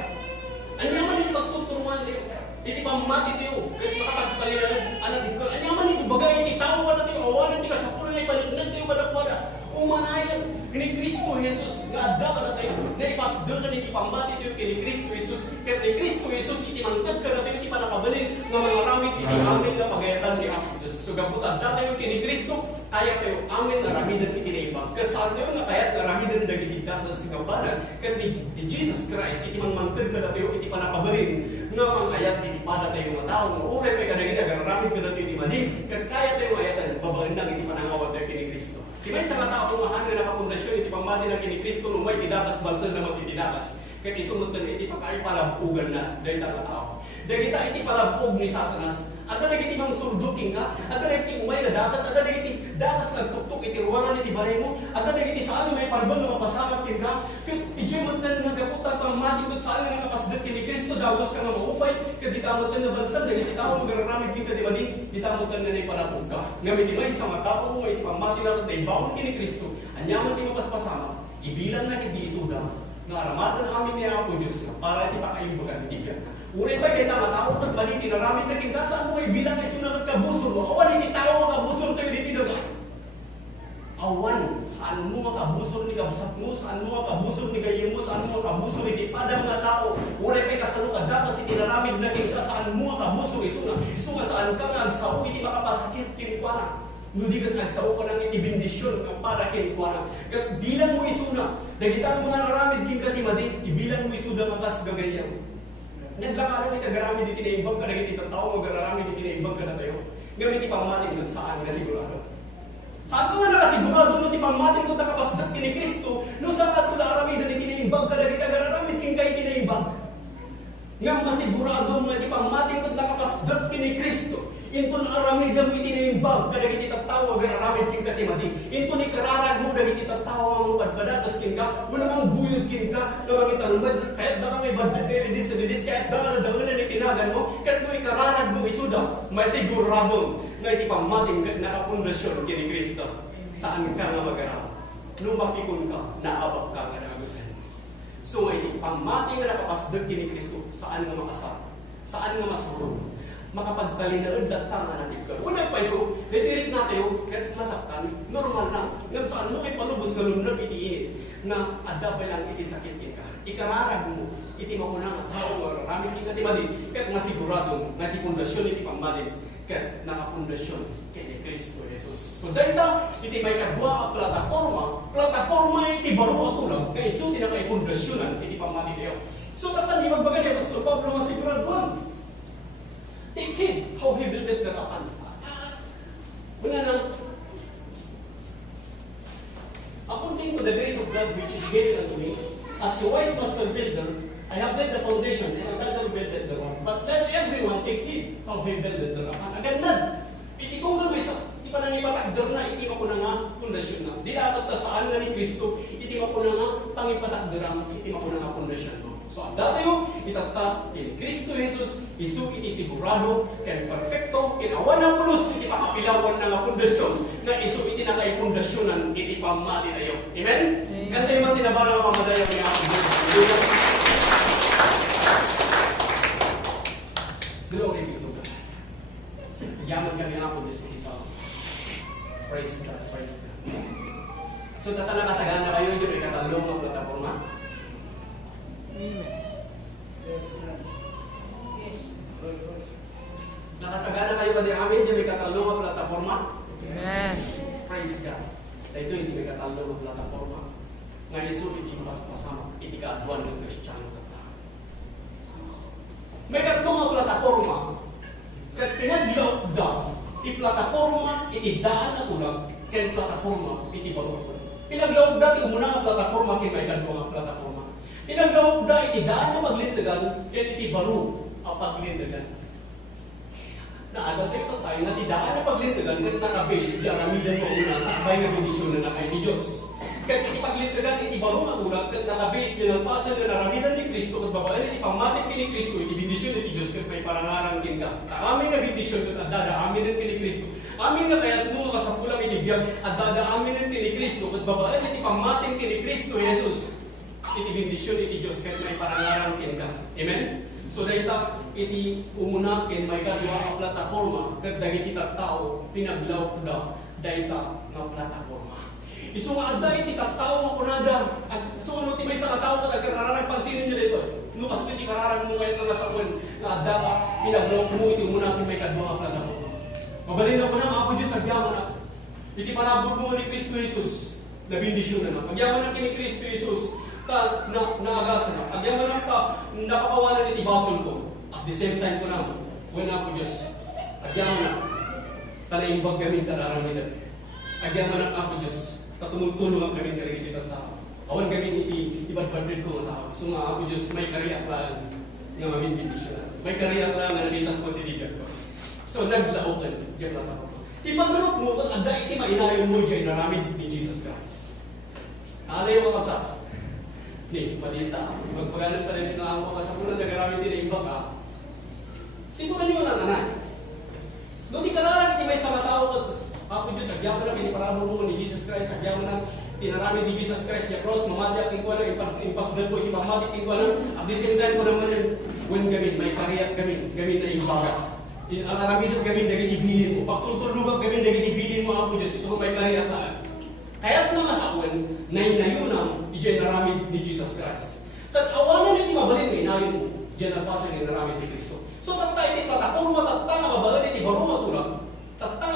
Anyaman di magtuturuan tayo. Iti pamati tayo. Kahit makapagtalingaan natin kar. Anyaman iti bagay iti tao pa natin. Awanan ti kasapunan ay palignan tayo madagpada. Umanayan ni Kristo Jesus. Nga adda pa na tayo. Na ipasdol ka iti pamati tayo kini Kristo Jesus. Kahit ni Kristo Jesus iti mangtag ka na tayo. Iti panakabalin nga mga ramit iti amin na pagayatan ni Apo Diyos. So gabutan da tayo kini Kristo. Kaya tayo amin na ramidan iti naibag. Kat saan tayo na kayat na ramidan dagiti datas nga banan. Kat ni Jesus Christ iti mangtag ka na tayo. Iti panakabalin nga mangkayat iti pada tayo nga tao. Uray pa kadagiti agar ramid ka na tayo iti mali. Kat kaya tayo ayatan. Babagan lang iti panangawad tayo kini Kristo. Ibay sa nga tao kumahan na nakapundasyon iti pamati na kini Kristo lumay iti dakas balsan naman iti dakas. Kat isunod na iti pagkain palabugan na dahil nga tao. Dahil kita iti palabog ni Satanas. At na iti mang surduking ka. At na iti umay na dakas. At na iti dakas nagtuktok iti ruwangan iti balay mo. At na iti saan may parbang na mapasamak kin ka. Kat ijimot na nagaputa kang matikot saan nga nakapasdat kini Kristo. Dagos ka nga maupay. Kat ditamot na nabansan. Dahil iti tao magararamid kin ka di mali. Ditamot na na ipalabog ka. Ngayon may sa mga tao mo iti pamati na na ibawon kini Kristo. Anyaman di mapaspasama. Ibilang na kiti isuda. Nga aramatan amin ni Apo Diyos para iti pakaimbagan iti biyan. Uray pa kita nga tao tagbaliti na ramit na kinta saan mo ibilang ay sunod kabusol mo. Awan iti tao nga kabusol tayo diti daga. Awan, saan mo nga kabusol ni kabusat mo, saan mo nga kabusol ni gayon mo, saan mo nga kabusol iti pada mga tao. Uray pa kasano ka dapat iti naramid na kinta saan mo nga kabusol isuna. Isuna saan ka nga agsaw iti makapasakit kinikwana. Hindi ka agsaw ka ng iti bendisyon ng para kinikwana. Bilang mo isuna. Nagita ang mga naramid king katimadi, ibilang mo isuna makas gagayan. Naglakaran ni kagaramid iti naibag ka na iti tao, magaramid iti naibag ka na tayo. Ngayon iti pamating nun saan na sigurado. Hato nga nakasigurado nun iti pamating nun nakapasdat kini Kristo, no sa kato na aramidan iti naibag ka na iti kagaramid king ka iti naibag. Nga masigurado mo iti pamating nun nakapasdat kini Kristo. Into na aramidam iti naimbag kada iti tattawa agar aramid king katimadi. Into ni kararag mo dagiti tattawa ang padpadatas king ka. Wala mang buyod king ka. Namang italbad. Kahit da kang ibadad kayo lidis. Kahit da nga nadangana ni tinagan mo. Kahit mo ikararag mo isuda. May sigurado na iti pamating nakapundasyon kini Kristo. Saan ka nga magaraw? Lumakikon ka, naabak ka nga nagagusan. So may iti pamating na nakapasdag kini Kristo. Saan nga makasap? Saan nga masurong? Makapagtalinaan datang na natin ka. Unang paiso, netirik na tayo, kahit masaktan, normal na. Ngayon saan mo ay palubos na lumnab itiinit na adapay lang iti sakitin ka. Ikararag mo, iti makunang tao, maraming king katimadi, kahit masigurado na iti pundasyon iti pambalin, kahit nakapundasyon kay Kristo Jesus. So dahil ta, iti may kadwa ka plataforma iti baro atulang, kaya iso tinakay pundasyonan iti pambalin tayo. So dapat di magbaga ni Apostol Pablo nga siguraduan. Take heed how he built it karapan. Una na, according to the grace of God which is given unto me, as the wise master builder, I have laid the foundation and another builded the rock. But let everyone take heed how he built the rock. Agad na, iti kung gamay sa Iti pa nang ipatakder na, iti mo ko na nga pundasyon na. Di dapat na saan na ni Kristo, iti mo ko na nga pangipatakderang, iti mo ko na nga pundasyon mo. So, ang tayo, itata, kin Kristo Jesus, isu iti sigurado, ken perfecto, kin awan ng pulos, iti makapilawan na nga pundasyon, na isu iti na tayo pundasyonan, iti pamati tayo. Amen? Kanta yung mga tinabara ng pamadayo ng Hallelujah. Glory be to God. Yaman kami nga po Diyos isa. Praise God, praise God. So, tatala kasagana kayo yung ikatalong ng plataforma. Amen. Yes, God. Yes. Nakasagana kayo ba di amin yung ikatalong ng plataforma? Amen. Praise God. Ito yung ikatalong ng plataforma. Ngayon so, hindi pasama, hindi kaadwan ng Kristiyano. May katong plataforma, kat pinaglaot da, i-plataforma, itidaan na tulang, ken plataforma, itibarot. Pinaglaot da, umuna nga plataforma, ken may katong nga plataforma. Pinaglaot da, itidaan na maglindagan, ken itibaro ang paglindagan. Naagal tayo tayo, natidaan na paglindagan, ken nakabase, jaramidan mo una, sa abay na kondisyon na nakay ni Diyos. Kat iti paglindagan, iti baro matulag, kat nakabase nyo ng pasan na naramidan ni Kristo, kat babalan iti pamatik ni Kristo, iti bindisyon iti Diyos, kat may parangarang kin ka. Amin nga bindisyon, kat adada amin ni Kristo. Amin nga kaya't nung kasapulang iti biyag, adada amin ni Kristo, kat babalan iti pamatik ni Kristo, Jesus. Iti bindisyon iti Diyos, kat may parangarang kin ka. Amen? So dahita, iti umuna kin may kadwa ang plataforma, kat dagiti tattao, pinaglaw da, dahita nga plataforma. Isu nga adda iti tattao ko nada. At so ano ti may sa tao ka kararang pansinin niyo dito. No kaso iti kararang mo ngayon nga sa uwan nga adda ka pinaglok mo iti umuna kin may kadwa nga plataforma. Mabalin ako na apo Dios agyaman na. Iti panabot mo ni Kristo Jesus na bendisyon na. Agyaman na kini Kristo Jesus ta naagasa na. Agyaman na ta napakawalan iti basol ko. At the same time ko na when apo Dios agyaman na tanaimbag gamin tararamidan. Agyaman na apo Dios katumultulo ang kami nga rin itang tao. Awan kami ibadbadrid ko nga tao. So nga ako Diyos, may kariyak lang nga mabindisyon. May kariyak lang nga nanitas mo tinigan ko. So naglaokan, diyan lang ako. Ipagurok mo kung anda iti mainayon mo dyan na namin ni Jesus Christ. Ano yung mga kapsat? Ni, madisa. Magpagalan sa rin na ako kasapunan na garamit din na imbag ka. Simutan nyo na nanay. Doon di ka na lang iti may sama tao ko. Apo Diyos, agyaman na kiniparamo mo ni Jesus Christ, agyaman na tinarami ni Jesus Christ, ya cross, mamadyak king ko na, impasdan ko, ipamadik king ko na, at the same time ko naman yun, when gamin, may kariyak gamin na imbaga. Ang aramidot gamin, naging ibilin mo. Pagtultulubag gamin, naging ibilin mo, Apo Diyos, gusto mo may kariyak na. Kaya't nga sa awan, nainayunang, ijay naramid ni Jesus Christ. Tag-awanan nyo, mabalin na inayon mo, ijay napasan ni naramid ni Kristo. So, taktay iti plataforma, taktang, mabalan iti baro matulag, taktang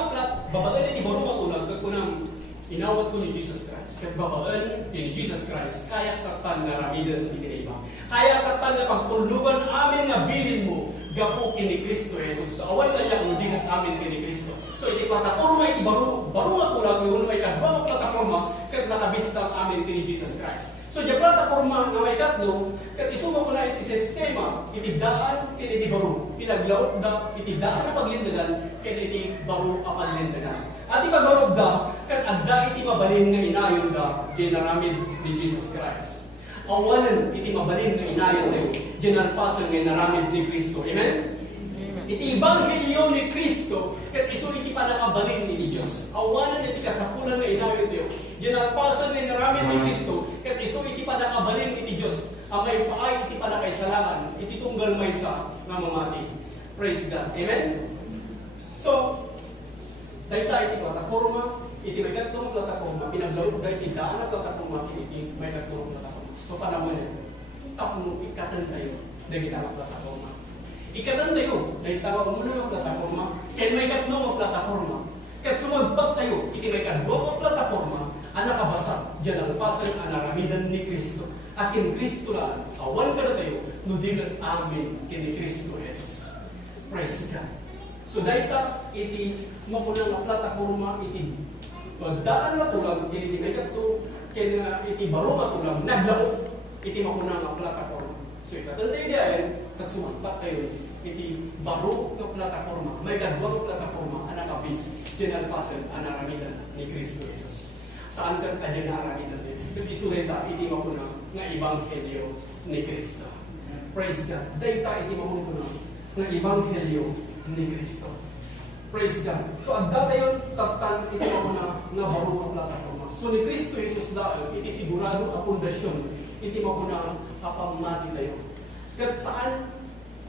babalan iti baro matulag, kag kunang inawat ko ni Jesus Christ. Kag babalan ni Jesus Christ, kaya taktan na ramidan sa ikinaiba. Kaya taktan na pagtulugan amin nga bilin mo, gapo kini Kristo Jesus. Sa awan kanya kung dingat amin kini Kristo. So iti plataforma, iti baro matulag, kung may kadwa plataforma, kag nakabistang amin kini Jesus Christ. So di plataforma nga may katlo, kag isuma ko na iti sistema, iti daan, iti baro. Pinaglaot da, iti daan na paglindagan, kag iti baro a paglindagan. At ipaglaot da, kag adda iti mabalin nga inayon da, generamid ni Jesus Christ. Awalan iti mabalin nga inayon da, generalpasan nga naramid ni Kristo. Amen? Iti Ebanghelyo ni Kristo, kag iso iti panakabalin ni Diyos. Awalan iti kasapulan nga inayon da, generalpasan nga naramid ni Kristo, kag iso iti panakabalin iti Diyos. Ang may paay iti panakaisalakan, iti tunggal may sa nga mamati. Praise God. Amen? So, dahita iti plataforma, iti may katulong plataforma, pinaglarog dahil iti daan na plataforma, iti may katulong plataforma. So, panahon yan, tapos ikatan tayo, dahil kita ang plataforma. Ikatan tayo, dahil tawa muna ng plataforma, kaya may katulong ang plataforma. Kaya sumagpag tayo, iti may katulong ang plataforma, ang nakabasa, dyan ang pasan ang naramidan ni Kristo. Akin Kristo lang, awan ka na tayo, nudigan amin kini Kristo Jesus. Praise God. So dahita, iti mapunang ang plataforma, iti magdaan na tulang, iti may kato, iti baro matulang, naglaok, iti mapunang ang plataforma. So ikatanday diyan, kag sumagpat tayo, iti baro ng plataforma, may gadwang plataforma, anak abis, ginalpasan, anaramidan ni Kristo Jesus. Saan ka kanya naaramidan din? Ito isureta, iti mapuna nga Ebanghelyo ni Kristo. Praise God. Dayta iti mapuna nga Ebanghelyo ni Kristo. Praise God. So, agda tayo taptan iti mapuna nga baro ng plataforma. So, ni Kristo Jesus dahil, iti sigurado ang pundasyon, iti mapuna kapamati tayo. Kat saan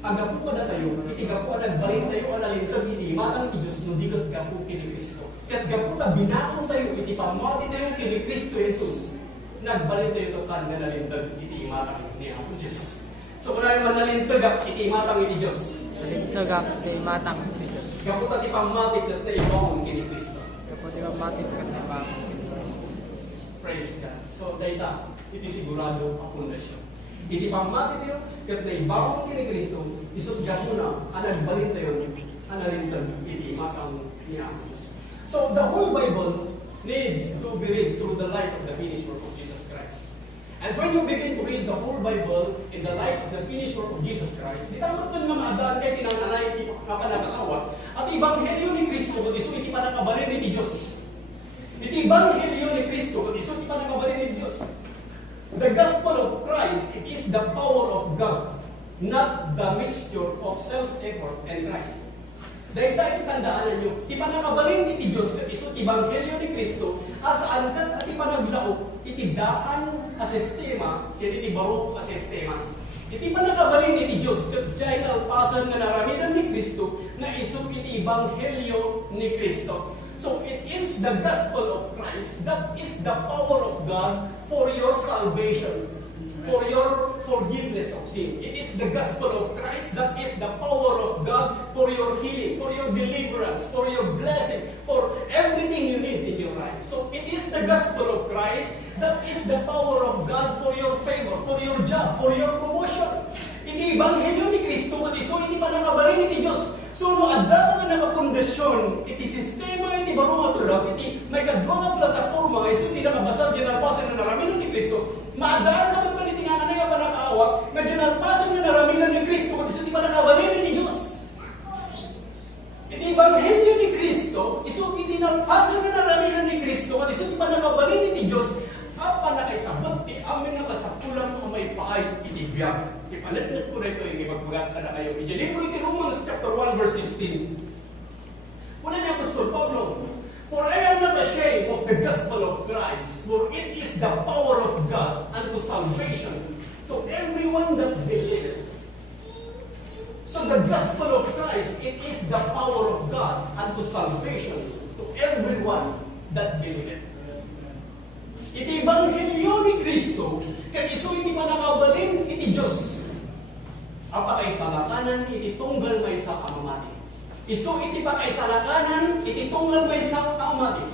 agapu pa na tayo, iti gapu nagbalin tayo analintag iti matang iti Diyos no digat gapu kini Kristo. Kat gapu na binaon tayo, iti pamati tayo kini Kristo Jesus, nagbalin tayo kan nga nalintag iti matang ni Apo Diyos. So kung naman nalintag iti matang iti Diyos, Nalintag kay matang iti Diyos. gapu ta ti pamati kat na ibawon kini Kristo. Kapag di mamatid ka na ba kini Kristo. Praise God. So dayta, iti sigurado ang pundasyon. Iti pamati tayo, kat na ibawon kini Kristo, isot gapu na, anagbalin tayo, analintag iti matang ni Apo Diyos. So the whole Bible needs to be read through the light of the finished work of Jesus Christ. And when you begin to read the whole Bible in the light of the finished work of Jesus Christ, di tamat dun nga maadaan kay tinananay iti kapanagakawa at Ebanghelyo ni Kristo kung iso iti panakabalin ni Diyos. Iti Ebanghelyo ni Kristo kung iso iti panakabalin ni Diyos. The gospel of Christ, it is the power of God, not the mixture of self-effort and Christ. Dahil tayo kitandaan nyo, ipanakabalin iti Diyos at iso Ebanghelyo ni Kristo asaan kat at ipanaglaok iti daan a sistema iti baro a sistema. Iti panakabalin iti Diyos kat diyay alpasan nga naramidan ni Kristo na iso iti Ebanghelyo ni Kristo. So it is the gospel of Christ that is the power of God for your salvation, for your forgiveness of sin. It is the gospel of Christ that is the power of God for your healing, for your deliverance, for your blessing, for everything you need in your life. So it is the gospel of Christ that is the power of God for your favor, for your job, for your promotion. Iti Ebanghelyo ni Kristo at iso iti panakabalin iti Diyos. So no adda nga nakapundasyon iti sistema iti baro nga tulak iti may kadwa nga plataporma iso iti nakabasag ginalpasan nga naramidan ni Kristo. Maadaan ka man iti nga nga panakaawak nga ginalpasan nga naramidan ni Kristo kat iso iti panakabalin ni Diyos. Iti Ebanghelyo ni Kristo iso iti nalpasan nga naramidan ni Kristo kat iso iti panakabalin ni Diyos. Apa na kay sabot ti amin na kasapulang o may paay iti biyag. Ipanatnat ko na ito yung ipagbugat ka na kayo. Iti iti Romans chapter 1 verse 16. Una niya Apostol Pablo, for I am not ashamed of the gospel of Christ, for it is the power of God unto salvation to everyone that believeth. So the gospel of Christ, it is the power of God unto salvation to everyone that believeth. Iti Ebanghelyo ni Kristo, kat iso iti panakabalin iti Diyos. Apakay salakanan, iti tunggal may sa kamamati. Iso iti pakay salakanan, iti tunggal may sa kamamati.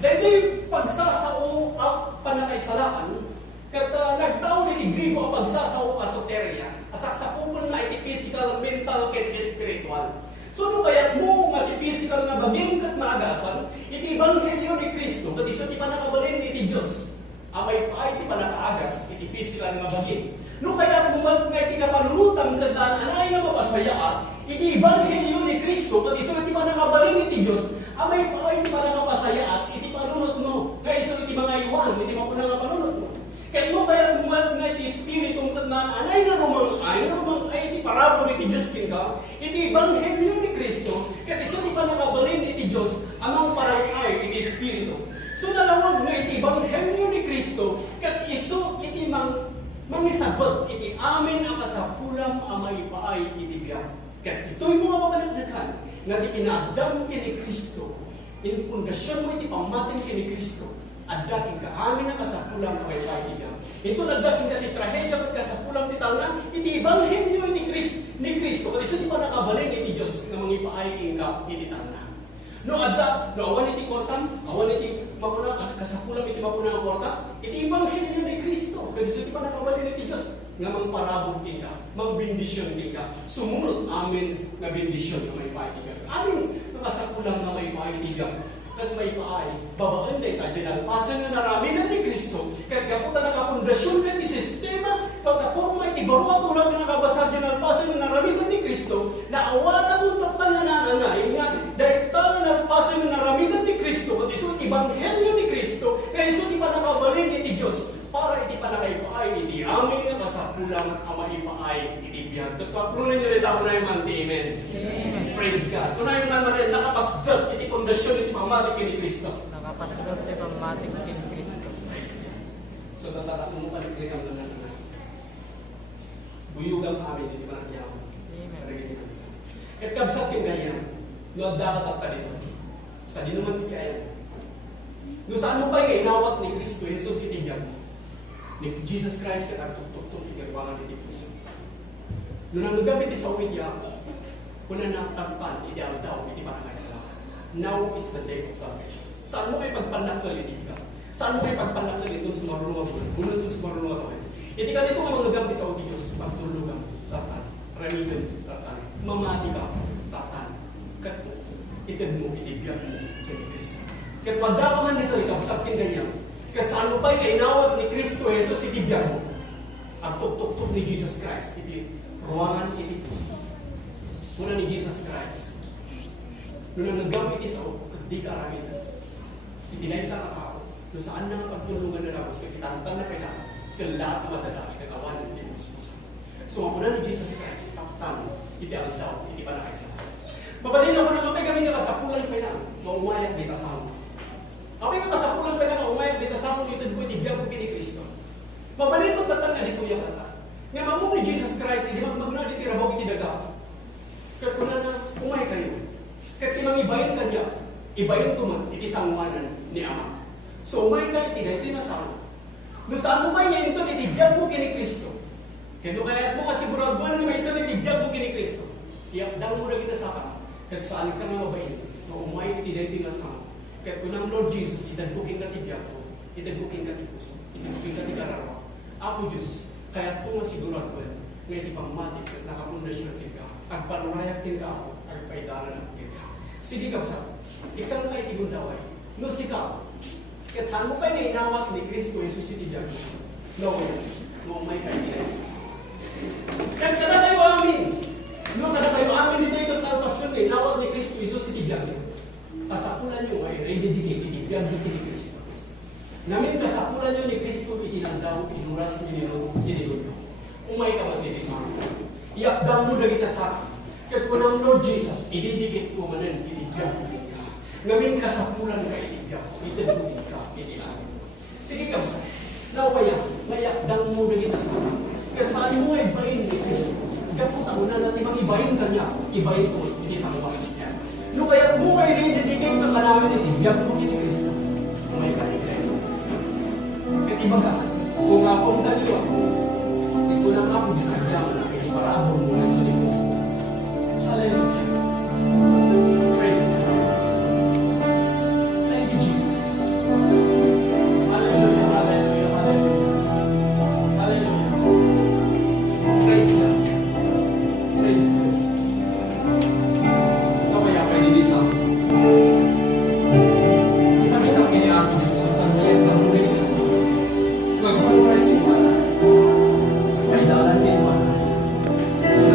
Dahil pagsasao ang panakay salakan, kat nagtao iti Grigo ang pagsasao asoteria, asaksakupan na iti physical, mental, ket spiritual. So no kaya mo nga iti physical nga baging kat maagasan, iti Ebanghelyo ni Kristo, kat iso iti panakabalin iti Diyos. Amay pa iti panakaagas, iti physical nga baging. No kaya bumag nga iti kapanunutang kadaan, anay nga mapasayaat, iti Ebanghelyo ni Kristo, kat iso iti panakabalin iti Diyos, amay pa iti panakapasayaat, iti panunot mo, nga iso iti mga iwan, iti mapuna nga panunot mo. Kaya mo kaya bumag nga iti Spiritong kadaan, anay nga rumang ay iti parabol iti Diyos kinka, iti Ebanghelyo ni Kristo, kat iso iti panakabalin iti Diyos, amang parang ay iti Espiritu. So nalawag nga iti Ebanghelyo ni Kristo, kat iso iti mangisabot, iti amin ang kasapulam amay paay iti biyag. Kat ito'y mga mabalagdakan, nga di inaadam kini Kristo, in pundasyon mo iti pamating kini Kristo, addaking ka amin ang kasapulam amay paay iti biyag. Ito nagdaking dati trahedya kat kasapulam ti talna, iti Ebanghelyo ni Kristo, kat iso di pa nakabalin iti Diyos, nga mangipaay ka iti talna. No adda, no awan iti kortan, awan iti mapuna, kasapulam iti mapuna ang korta, iti Ebanghelyo ni Kristo. Kaya di pa nakabalin iti Diyos, nga mangparabog ka, mangbindisyon ka, sumunod amin na bindisyon na may paitigan. Amin na kasapulam na may paitigan. At may paay, babaan na ita, dinalpasan na naraminan ni Kristo, kaya kaputa nakapundasyon ka iti sistema, pagkaporma iti baro at ulat na nakabasar dinalpasan na naraminan ni Kristo, kasapulang ang maipaay itibiyag. Tutwaplunin nyo rin ako na yung manti. Amen. Amen. Praise God. Tunayan man man nakapasdot iti kondasyon iti pamatik ni Kristo. Nakapasdot sa pamatik kin Kristo. Praise God. So tatatak mo balik kayo kang nananay. Buyugang amin iti panagyaman. Amen. At kabsat yung ganyan, no dapat pa dito. Sa dinuman iti ayan. No saan mo pa yung inawat ni Kristo, Jesus itibiyag mo. Ni Jesus Christ katagtuk-tuk igagawangan iti puso. No nanggamit iti sa uwit ya, kuna na tagpan iti aldaw iti panangay sa lahat. Now is the day of salvation. Saan mo kayo pagpanakal iti ka? Saan mo kayo pagpanakal itong sumarunong ako? Bunod itong sumarunong ako. Iti ka dito nga mga gamit sa uwit Diyos, pagtulugan, tatan, ramigan, tatan, mamati ka, tatan, kato, itin mo, itibiyag mo, kini Kristo. Kat pagdakaman nito, ikapsap kin ganyan. Kat saan mo pa'y kainawat ni Kristo Jesus itibiyag mo. Ang tuk-tuk-tuk ni Jesus Christ, iti ruangan iti puso. Una ni Jesus Christ. Nung nanggamit isaw, kat di karangin. Itinay ka tao. Nung saan na pagtulungan na rapos, kitantang na kaya, kala ka madala, ikagawan ng iti puso. So, ang una ni Jesus Christ, taktan, iti aldaw, iti panakay sa lahat. Mabalin ako na may gamin ka kasapulan pa na, maumayak di kasama. Kami nga kasapulan pa na umayak di kasama dito ko itibiyag ko kini Kristo. Mabalin mo tatang na dito yung kata. Nga mamong ni Jesus Christ, hindi magmagna di tirabaw iti daga. Kat kuna na umay kayo. Kat kinang ibayin kanya, ibayin tuman, iti sangwanan ni Ama. So umay kayo, iti nasama. No saan mo ba niya ito itibiyag mo kini Kristo? Kaya no kaya mo kasiguraduan nga ito itibiyag mo kini Kristo. Iakdang mo na kita sa akin. Kat saan ka na mabayin, na umay iti nasama. Kaya kunang Lord Jesus, itadbukin ka tibiyag ko, itadbukin ka tipuso, itadbukin ka tikararawa. Ako Diyos, kaya ito nga sigurado ko, nga iti pamatik, nakapundasyon ka, at panurayak ka ako, at paidalan ang ka. Sige kapsa, ikaw nga itigundaway, no sikaw, kaya saan mo pa yung inawat ni Kristo Jesus itibiyag mo? No, no, may kaya. Kaya kada kayo amin, no, kada kayo amin dito yung talpasyon na inawat ni Kristo Jesus itibiyag mo. Kasapulan nyo ay rededicate, itibiyag mo kini Kristo. Namin kasapulan nyo ni Kristo, itinandaw, inuras sinilog nyo. Umay ka magdidisang. Iakdang mo na kita sa akin. Kat ko ng Lord Jesus, ididikit ko manan, itibiyag mo ka. Namin kasapulan ka, itibiyag ko, itibiyag ka, itinagin mo. Sige kamsa, nawaya, mayakdang mo na kita sa akin. Kat saan mo ay bayin ni Kristo? Kaputa mo na natin mag-ibayin ka niya, ibayin ko, itisang mga niya. No kaya mo ay rededicate ka namin, itibiyag mo kini Kristo. Umay ka rin. At iba ka, kung akong daliwa, ito na ako disagyaman na iniparabol mo na sa linis mo. Hallelujah. Praise God. Thank you, Jesus. Hallelujah, hallelujah, hallelujah. Hallelujah. Praise God. Praise God. Kaya kayo nilisang. Kita-kita kini-amin Diyos kung saan ngayon ka muli Diyos. Magpaluray din pa. May dalan din pa. So,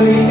Amen.